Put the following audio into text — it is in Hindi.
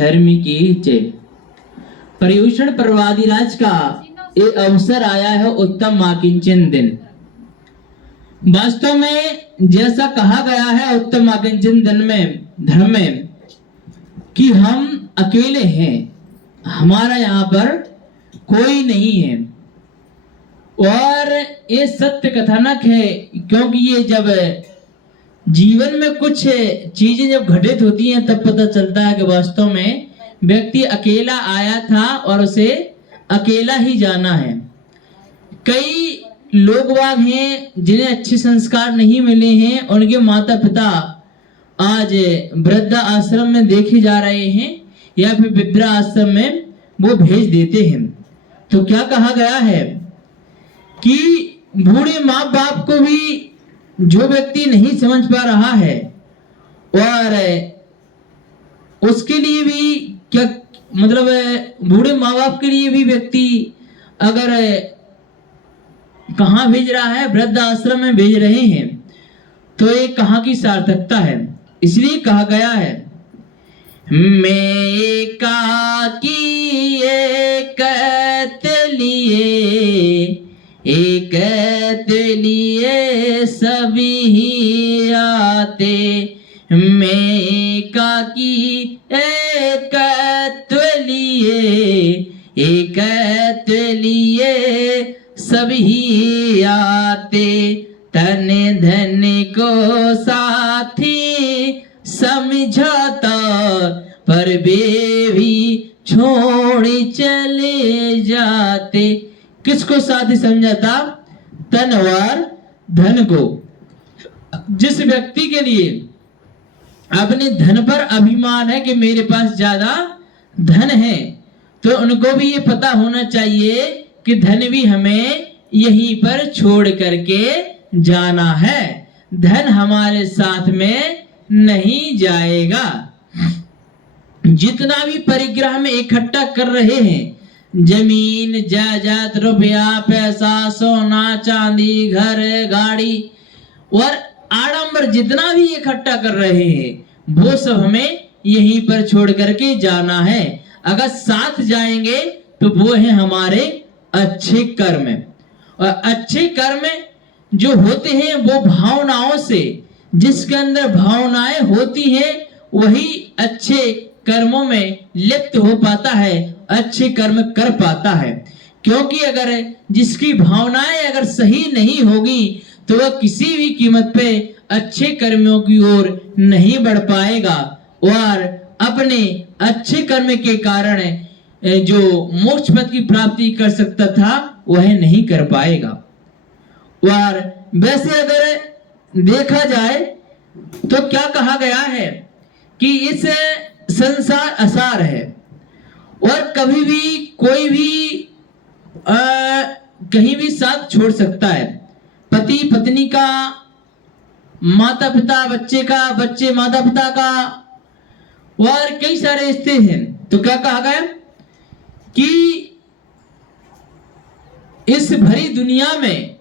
धर्म की जय। पर्युषण पर्वादिराज का ये अवसर आया है उत्तम माकिंचन दिन। वास्तव में जैसा कहा गया है उत्तम माकिंचन दिन में धर्म में कि हम अकेले हैं, हमारा यहाँ पर कोई नहीं है। और ये सत्य कथानक है, क्योंकि ये जब जीवन में कुछ चीजें जब घटित होती हैं तब पता चलता है कि वास्तव में व्यक्ति अकेला आया था और उसे अकेला ही जाना है। कई लोग बाग हैं जिन्हें अच्छे संस्कार नहीं मिले हैं, उनके माता पिता आज वृद्ध आश्रम में देखे जा रहे हैं या फिर वृद्धा आश्रम में वो भेज देते हैं। तो क्या कहा गया है कि बूढ़े माँ बाप को भी जो व्यक्ति नहीं समझ पा रहा है और उसके लिए भी क्या मतलब बूढ़े माँ बाप के लिए भी व्यक्ति अगर कहाँ भेज रहा है, वृद्ध आश्रम में भेज रहे हैं, तो ये कहाँ की सार्थकता है। इसलिए कहा गया है मैं एकाकी एकत लिए सभी आते, मैं एकाकी एकत्व लिए सभी आते, तन धन को साथी समझाता पर वे भी छोड़ चले जाते। किसको साथी समझाता? तन और धन को। जिस व्यक्ति के लिए अपने धन पर अभिमान है कि मेरे पास ज्यादा धन है, तो उनको भी ये पता होना चाहिए कि धन भी हमें यहीं पर छोड़ करके जाना है, धन हमारे साथ में नहीं जाएगा। जितना भी परिग्रह में इकट्ठा कर रहे हैं, जमीन जायदाद रुपया पैसा सोना चांदी घर गाड़ी और आडंबर जितना भी इकट्ठा कर रहे हैं वो सब हमें यहीं पर छोड़ करके जाना है। अगर साथ जाएंगे तो वो है हमारे अच्छे कर्म। और अच्छे कर्म जो होते हैं वो भावनाओं से, जिसके अंदर भावनाएं होती हैं वही अच्छे कर्मों में लिप्त हो पाता है, अच्छे कर्म कर पाता है। क्योंकि अगर जिसकी भावनाएं अगर सही नहीं होगी तो वह किसी भी कीमत पे अच्छे कर्मों की ओर नहीं बढ़ पाएगा और अपने अच्छे कर्म के कारण जो मोक्ष पद की प्राप्ति कर सकता था वह नहीं कर पाएगा। और वैसे अगर देखा जाए तो क्या कहा गया है कि इस संसार असार है और कभी भी कोई भी कहीं भी साथ छोड़ सकता है। पति पत्नी का, माता पिता बच्चे का, बच्चे माता पिता का और कई सारे रिश्ते हैं। तो क्या कहा गया कि इस भरी दुनिया में